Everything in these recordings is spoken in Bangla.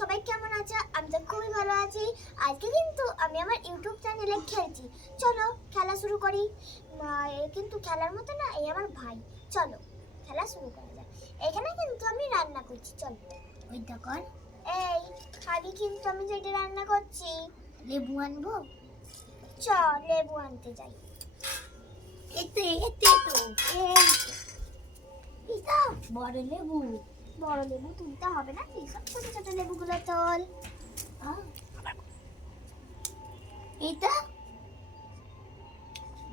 সবাই কেমন আছো? আমি তো খুবই ভালো আছি। আজকে কিন্তু আমি আমার ইউটিউব চ্যানেলে খেলছি। চলো খেলা শুরু করি। কিন্তু খেলার মতো না, এই আমার ভাই। চলো খেলা শুরু করা যাক। এখানে কিন্তু আমি রান্না করছি। চলো ওইটা কর। এই খাবি কিন্তু আমি যেটা রান্না করছি। লেবু আনবো? চ লেবু আনতে যাই। এতে তো এটা বড় লেবু। বড় লেবু তুলতে হবে না, এইসব ছোট ছোট লেবুগুলো তোল। এটা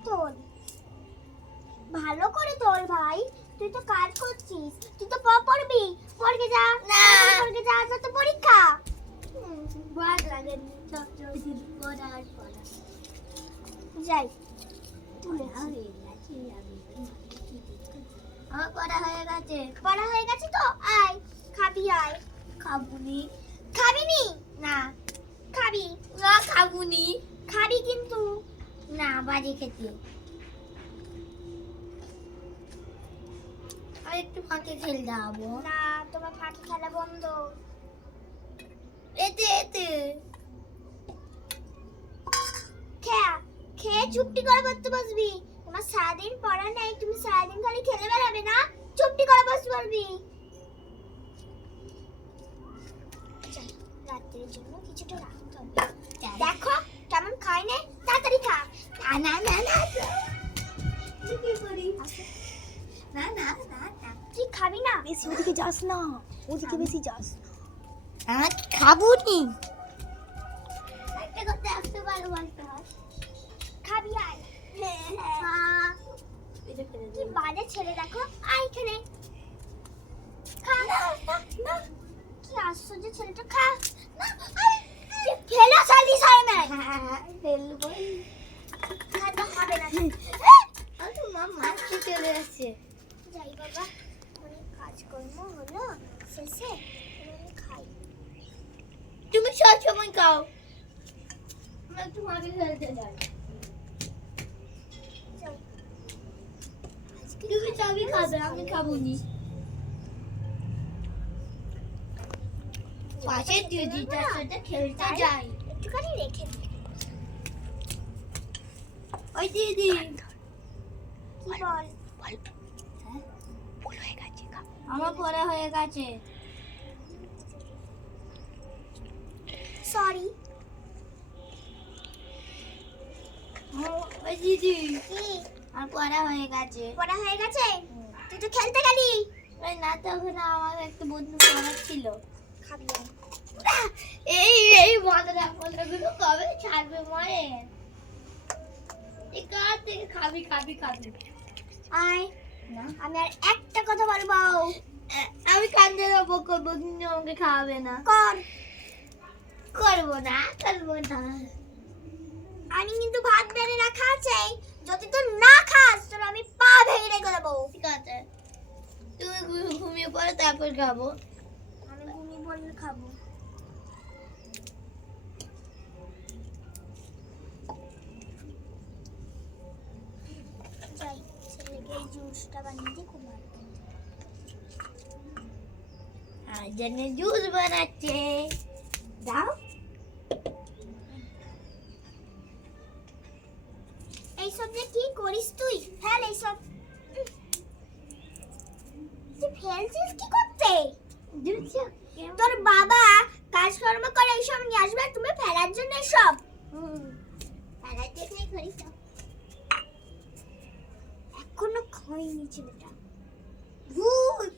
তোল, ভালো করে তোল ভাই। তুই তো কাজ করছিস, তুই তো পড়বি। পড়কে যা না, পড়কে যা, তো পরীক্ষা। ভাগ লাগে পড়ার পড়া। যাই তুলে হয়ে গেছে। আমার পড়া হয়ে গেছে। পড়া হয়ে গেছে তো আয় খাবি। আয় খাবুনি। খাবিনি না? খাবি না? খাবুনি। খাবি কিন্তু না, বাজে খেতে। আর একটু ফাঁকে খেলতে যাবো না, তোমার ফাঁকে খেলা বন্ধ। এতে এতে খেয়ে চুপটি করে পড়তে বসবি। তোমার সারাদিন পড়া নেই, তুমি সারাদিন খালি খেলে বেড়াবে না? চুপটি করে বসতে পারবি। রাত্রের জন্য কিছুটা রাখতে হবে। দেখো কেমন খাই না, তাড়াতাড়ি খা। না না না কি করি? না না না না, তুই খাবি না? বেশি ওদিকে যাস না, ওদিকে বেশি যাস। আমি খাবো নি। একটা কথা আসতে পারো বলতে হয়। খাবি আয়। কি বাজে ছেলে দেখো। আয় এখানে খা। না কি আশ্চর্য ছেলেটা। খা না, ফেলা চালি সাইমে ফেলবো। খাতে হবে না। আরে মামা কি চলে আসছে। যাই বাবা, অনেক কাজকর্ম হলো শেষে, আমি খাই। তুমি সব সময় খাও, আমি একটু মাকে খেলতে যাই। তুমি সবই খাবে, আমি খাবো নি। পাশের দিদিটার সাথে খেলতে যাই, একটুখানি রেখে দিই। ওই দিদি কি বল? ভুল হয়ে গেছে। আমার পড়া হয়ে গেছে। সরি। ওই দিদি কি? আমার পড়া হয়ে গেছে। পড়া হয়ে গেছে? তুই তো খেলতে গেলি। ওই না, তখন আমার একটা বন্ধু পড়াচ্ছিল। খাবি এই এই বন্ধুগুলো কবে ছাড়বে মায়ের? এই কার থেকে খাবি খাবি খাবি। আয় না, আমি আর একটা কথা বলবো। আমি কান্দে দেবো, করবো কিন্তু আমাকে খাওয়াবে না। কর। করবো না, করবো না। আমি কিন্তু ভাত বেড়ে রাখা আছে, যদি তুই না খাস তোর আমি পা ভেঙে রেখে দেবো। ঠিক আছে, তুমি ঘুমিয়ে পড়ো, তারপর খাবো। আমি ঘুমিয়ে পড়লে খাবো। যাই ছেলেকে এই জুসটা বানিয়ে দিই, খুব ভালো। আর জন্য জুস বানাচ্ছে, দাও। এইসব যে কি করিস তুই? ফেল এইসব। তুই ফেলছিস কি করতে? তোর বাবা কাজকর্ম করে এইসব নিয়ে আসবে, তুমি ফেলার জন্য এসব? ফেলার জন্যই করিস। এখনো খাইনি ছেলেটা। ভূত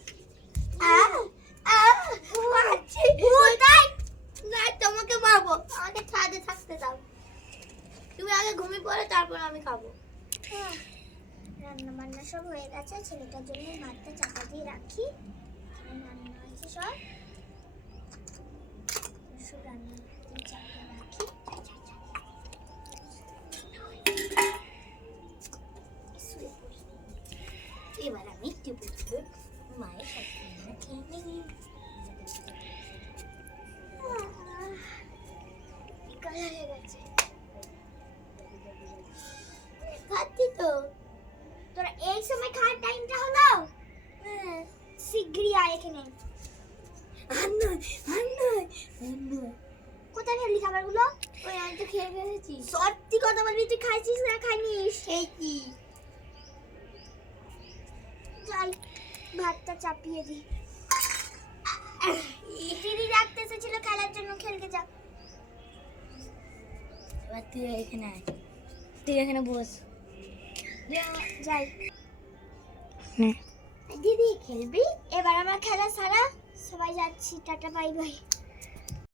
না, তোমাকে মারবো। আমাকে ছাদে থাকতে দাও। তুমি আগে ঘুমিয়ে পড়ো, তারপর আমি খাবো। রান্না বান্না সব হয়ে গেছে, ছেলেটার জন্য ভাতটা চাপা দিয়ে রাখি। রান্না আছে সব, সব রান্না দিয়ে চাপা রাখি। এবার আমি টিপে মায়ের সাথে খেয়ে নিই। বিকাল হয়ে গেছে, খাচ্ছি তো। তোরা এই সময় খাওয়ার টাইমটা হলো? শিগগিরই আয় এখানে। ফেললি খাবারগুলো? ওই আমি তো খেয়ে ফেলেছি। সত্যি কথা বলবি, তুই খাইছিস না খাইনিস? খেয়েছি। যাই ভাতটা চাপিয়ে দি। দিদি রাখতে এসেছিল খেলার জন্য, খেলতে যা। এবার তুই এখানে আয়, তুই এখানে বস। যাই। দিদি খেলবি? এবার আমার খেলা সারা, সবাই যাচ্ছি, টাটা বাই বাই।